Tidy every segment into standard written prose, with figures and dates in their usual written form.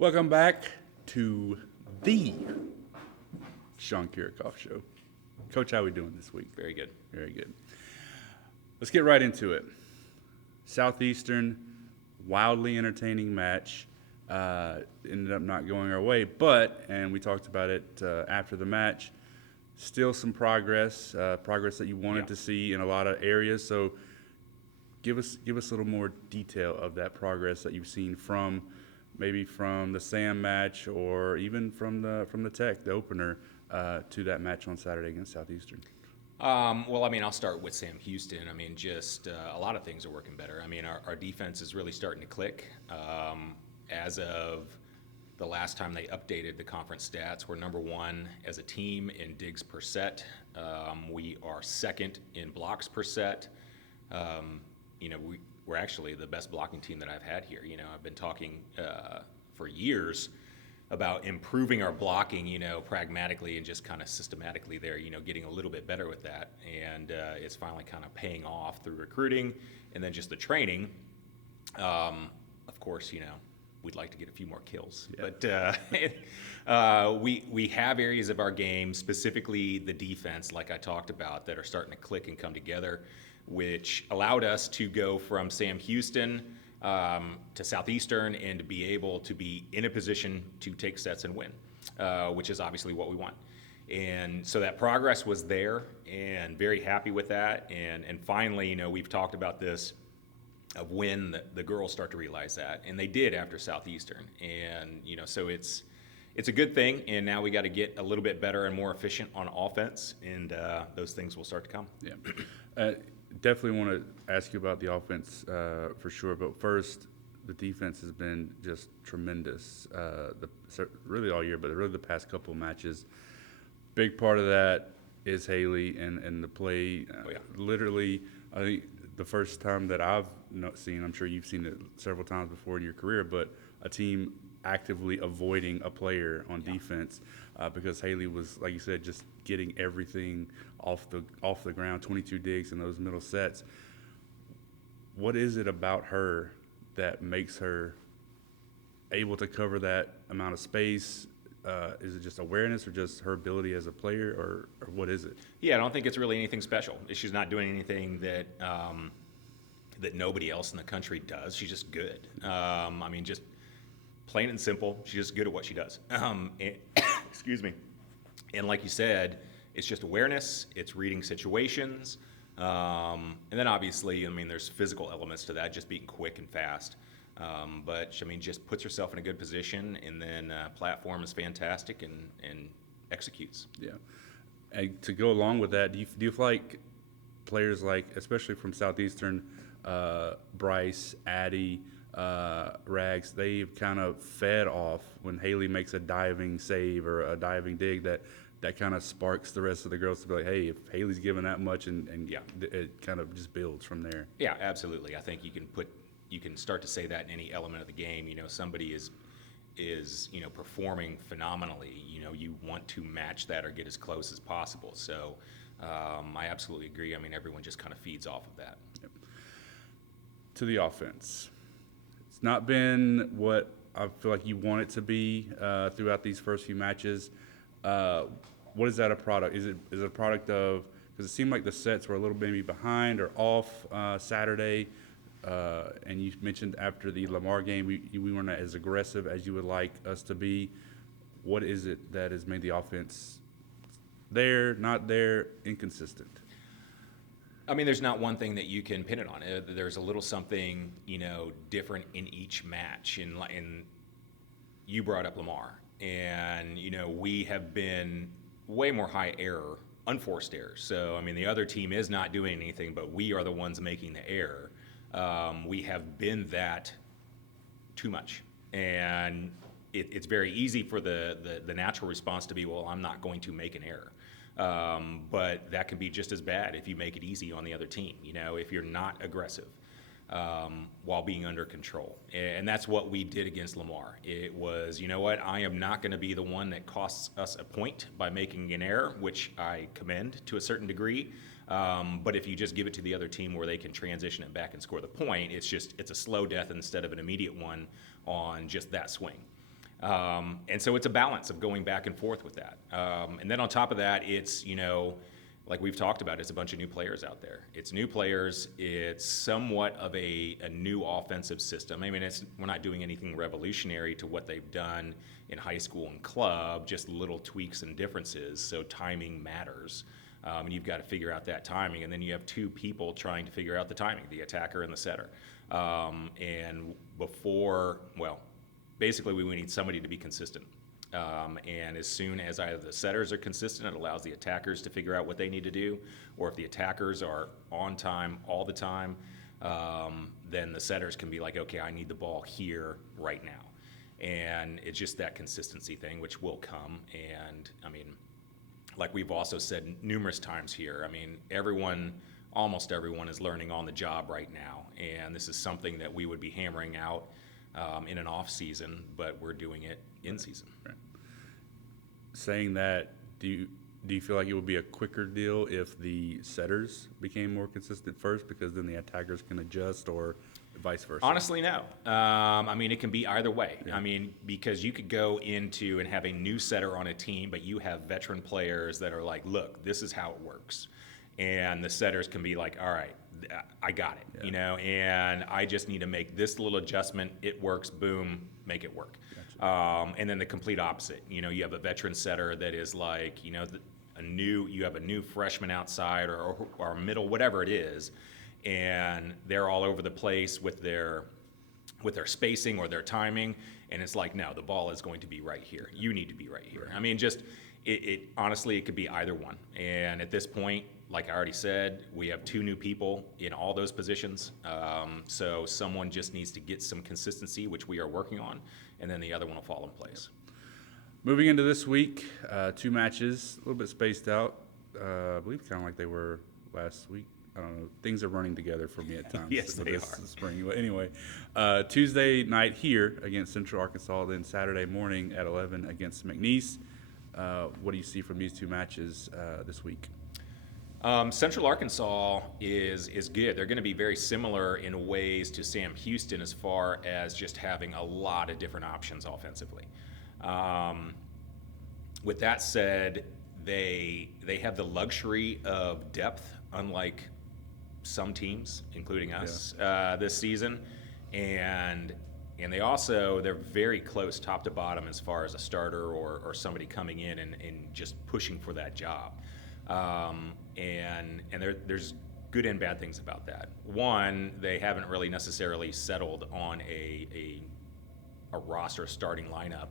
Welcome back to the Sean Kiracofe Show. Coach, how are we doing this week? Very good. Very good. Let's get right into it. Southeastern, wildly entertaining match. Ended up not going our way, and we talked about it after the match, still some progress that you wanted to see in a lot of areas. So give us a little more detail of that progress that you've seen from the Sam match or even from the Tech, the opener, to that match on Saturday against Southeastern. I'll start with Sam Houston. Just a lot of things are working better. Our defense is really starting to click. As of the last time they updated the conference stats, we're number one as a team in digs per set. We are second in blocks per set. We're actually the best blocking team that I've had here. I've been talking for years about improving our blocking, pragmatically and just kind of systematically there, getting a little bit better with that. And it's finally kind of paying off through recruiting and then just the training. Of course, we'd like to get a few more kills. Yeah. But we have areas of our game, specifically the defense, like I talked about, that are starting to click and come together, which allowed us to go from Sam Houston to Southeastern and to be able to be in a position to take sets and win, which is obviously what we want. And so that progress was there, and very happy with that. And finally, we've talked about this of when the girls start to realize that, and they did after Southeastern. And so it's a good thing. And now we got to get a little bit better and more efficient on offense, and those things will start to come. Yeah. Definitely want to ask you about the offense for sure, but first, the defense has been just tremendous, really all year, but really the past couple of matches. Big part of that is Haley and the play. Literally, I think the first time that I've seen, I'm sure you've seen it several times before in your career, but a team actively avoiding a player on defense because Haley was, like you said, just getting everything off the ground, 22 digs in those middle sets. What is it about her that makes her able to cover that amount of space? Is it just awareness or just her ability as a player, or what is it? Yeah, I don't think it's really anything special. She's not doing anything that nobody else in the country does. She's just good. Just plain and simple, she's just good at what she does. Excuse me. And like you said, it's just awareness, it's reading situations, and then obviously, there's physical elements to that, just being quick and fast. But just puts herself in a good position, and then platform is fantastic and executes. Yeah. And to go along with that, do you feel like players like, especially from Southeastern, Bryce, Addie, Rags, they've kind of fed off when Haley makes a diving save or a diving dig that kind of sparks the rest of the girls to be like, hey, if Haley's giving that much, and it kind of just builds from there. Yeah, absolutely. I think you can start to say that in any element of the game. Somebody is performing phenomenally. You want to match that or get as close as possible. So I absolutely agree. Everyone just kind of feeds off of that. Yep. To the offense. It's not been what I feel like you want it to be throughout these first few matches. What is that a product? Is it a product of, because it seemed like the sets were a little maybe behind or off Saturday, and you mentioned after the Lamar game we weren't as aggressive as you would like us to be. What is it that has made the offense there, not there, inconsistent? There's not one thing that you can pin it on. There's a little something, different in each match. And you brought up Lamar. And, we have been way more high error, unforced errors. So, the other team is not doing anything, but we are the ones making the error. We have been that too much. And it's very easy for the natural response to be, well, I'm not going to make an error. But that can be just as bad if you make it easy on the other team, if you're not aggressive while being under control. And that's what we did against Lamar. It was, I am not going to be the one that costs us a point by making an error, which I commend to a certain degree. But if you just give it to the other team where they can transition it back and score the point, it's a slow death instead of an immediate one on just that swing. And so it's a balance of going back and forth with that. And then on top of that, it's, like we've talked about, it's a bunch of new players out there. It's new players. It's somewhat of a new offensive system. I mean, we're not doing anything revolutionary to what they've done in high school and club, just little tweaks and differences. So timing matters. And you've got to figure out that timing. And then you have two people trying to figure out the timing, the attacker and the setter. And basically we need somebody to be consistent. And as soon as either the setters are consistent, it allows the attackers to figure out what they need to do. Or if the attackers are on time all the time, then the setters can be like, okay, I need the ball here right now. And it's just that consistency thing, which will come. And, I mean, like we've also said numerous times here, I mean, almost everyone is learning on the job right now. And this is something that we would be hammering out in an off season, but we're doing it in season. Right. Saying that, do you feel like it would be a quicker deal if the setters became more consistent first, because then the attackers can adjust, or vice versa? Honestly, no. I mean, it can be either way. Yeah. I mean, because you could go into and have a new setter on a team, but you have veteran players that are like, look, this is how it works. And the setters can be like, all right, I got it, Yeah. And I just need to make this little adjustment. It works, boom, make it work. Gotcha. And then the complete opposite. You have a veteran setter that is like, you have a new freshman outside or middle, whatever it is, and they're all over the place with their spacing or their timing, and it's like, no, the ball is going to be right here. You need to be right here. I mean, just honestly, it could be either one. And at this point, like I already said, we have two new people in all those positions. So someone just needs to get some consistency, which we are working on, and then the other one will fall in place. Moving into this week, 2 matches, a little bit spaced out. I believe kind of like they were last week. I don't know. Things are running together for me at times. Yes, they are. Spring. Anyway, Tuesday night here against Central Arkansas, then Saturday morning at 11 against McNeese. What do you see from these 2 matches this week? Central Arkansas is good. They're going to be very similar in ways to Sam Houston as far as just having a lot of different options offensively. With that said, they have the luxury of depth, unlike some teams, including us, this season, and they're very close top to bottom as far as a starter or somebody coming in and just pushing for that job. And there's good and bad things about that. One, they haven't really necessarily settled on a roster starting lineup.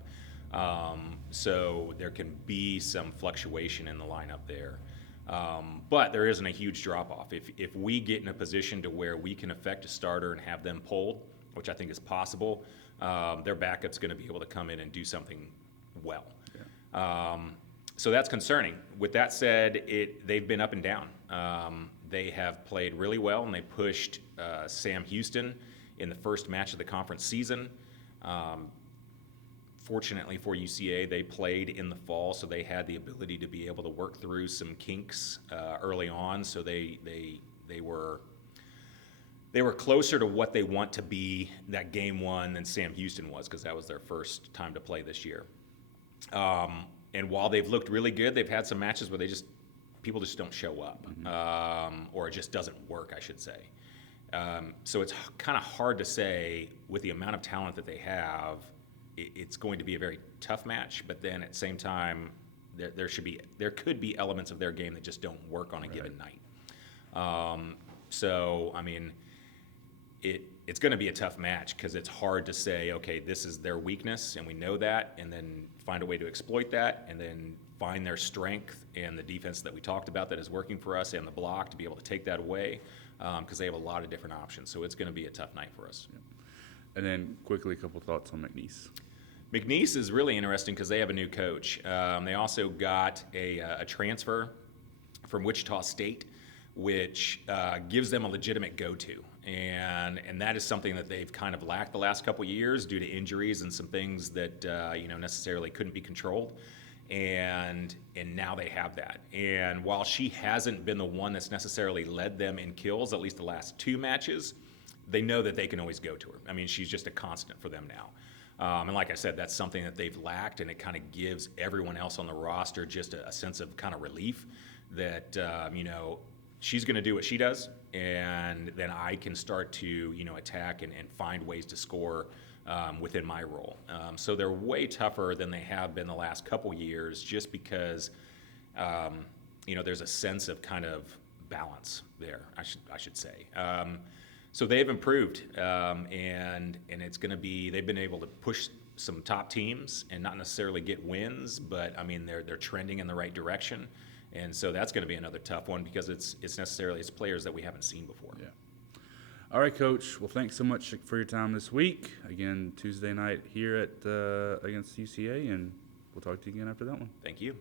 So there can be some fluctuation in the lineup there. But there isn't a huge drop-off. If we get in a position to where we can affect a starter and have them pulled, which I think is possible, their backup's going to be able to come in and do something well. Yeah. So that's concerning. With that said, they've been up and down. They have played really well, and they pushed Sam Houston in the first match of the conference season. Fortunately for UCA, they played in the fall, so they had the ability to be able to work through some kinks early on. So they were closer to what they want to be that game one than Sam Houston was, because that was their first time to play this year. And while they've looked really good, they've had some matches where people just don't show up, or it just doesn't work, I should say. So it's kind of hard to say with the amount of talent that they have. It's going to be a very tough match, but then at the same time, there could be elements of their game that just don't work on a given night. So I mean, it's going to be a tough match, because it's hard to say, okay, this is their weakness, and we know that, and then find a way to exploit that, and then find their strength and the defense that we talked about that is working for us, and the block to be able to take that away, because they have a lot of different options. So it's going to be a tough night for us. Yeah. And then quickly, a couple thoughts on McNeese. McNeese is really interesting because they have a new coach. They also got a transfer from Wichita State, which gives them a legitimate go-to. And that is something that they've kind of lacked the last couple of years due to injuries and some things that necessarily couldn't be controlled. And now they have that. And while she hasn't been the one that's necessarily led them in kills, at least the last 2 matches, they know that they can always go to her. I mean, she's just a constant for them now. And like I said, that's something that they've lacked, and it kind of gives everyone else on the roster just a sense of kind of relief that, she's going to do what she does, and then I can start to, attack and find ways to score within my role. So they're way tougher than they have been the last couple years just because, there's a sense of kind of balance there, I should say. So they've improved, and it's going to be, they've been able to push some top teams and not necessarily get wins, but I mean they're trending in the right direction, and so that's going to be another tough one because it's players that we haven't seen before. Yeah. All right, Coach. Well, thanks so much for your time this week. Again, Tuesday night here at against UCA, and we'll talk to you again after that one. Thank you.